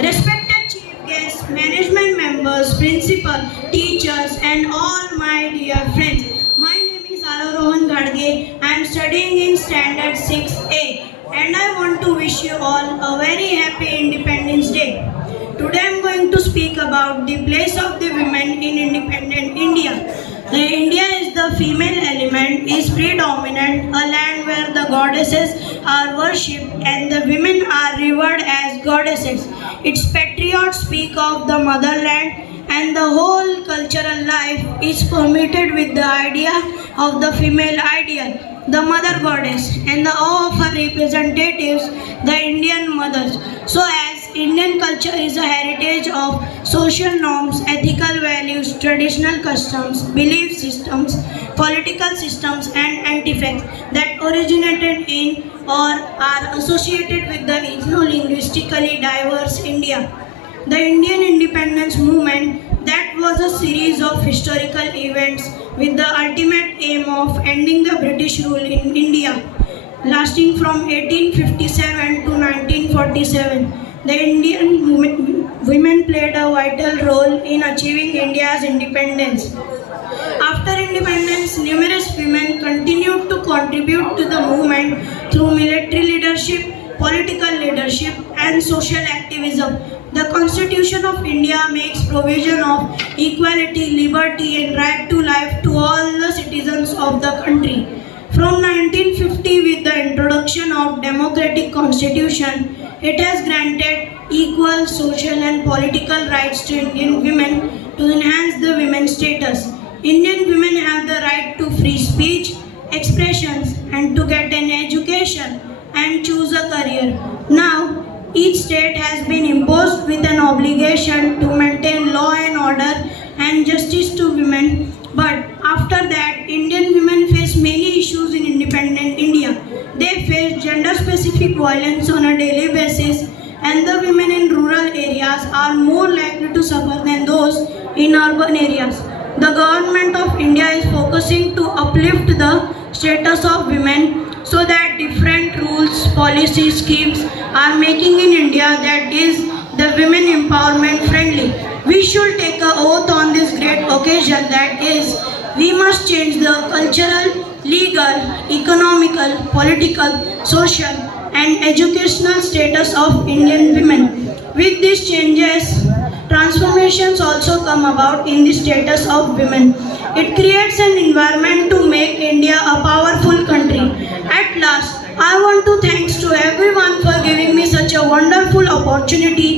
respected chief guests, management members, principal, teachers, and all my dear friends. My name is Arohan Gadge. I am studying in Standard 6A, and I want to wish you all a very happy Independence Day. Today I am going to speak about the place of the women in independent India. The India is the female element is predominant, a land where the goddesses are worshipped and the women are revered as goddesses. Its patriots speak of the motherland and the whole cultural life is permeated with the idea of the female ideal, the mother goddess, and the awe of her representatives, the Indian mothers. So as Indian culture is a heritage of social norms, ethical values, traditional customs, belief systems, political systems, and artifacts that originated in or are associated with the ethno-linguistically diverse India. The Indian independence movement that was a series of historical events with the ultimate aim of ending the British rule in India, lasting from 1857 to 1947. The Indian women played a vital role in achieving India's independence. After independence, numerous women continued to contribute to the movement through military leadership, political leadership, and social activism. The Constitution of India makes provision of equality, liberty, and right to life to all the citizens of the country. From 1950, with the introduction of democratic constitution, it has granted equal social and political rights to Indian women to enhance the women's status. Indian women have the right to free speech, expressions, and to get an education and choose a career. Now, each state has been imposed with an obligation to maintain law and order and justice to women. But after that, Indian women face many issues in independent India. They face gender-specific violence on a daily basis, and the women in rural areas are more likely to suffer than those in urban areas. The government of India is focusing to uplift the status of women so that different rules, policies, schemes are making in India that is the women empowerment friendly. We should take an oath on this great occasion that is, we must change the cultural, legal, economical, political, social and educational status of Indian women. With these changes, transformations also come about in the status of women. It creates an environment to make India a powerful country. At last, I want to thanks to everyone for giving me such a wonderful opportunity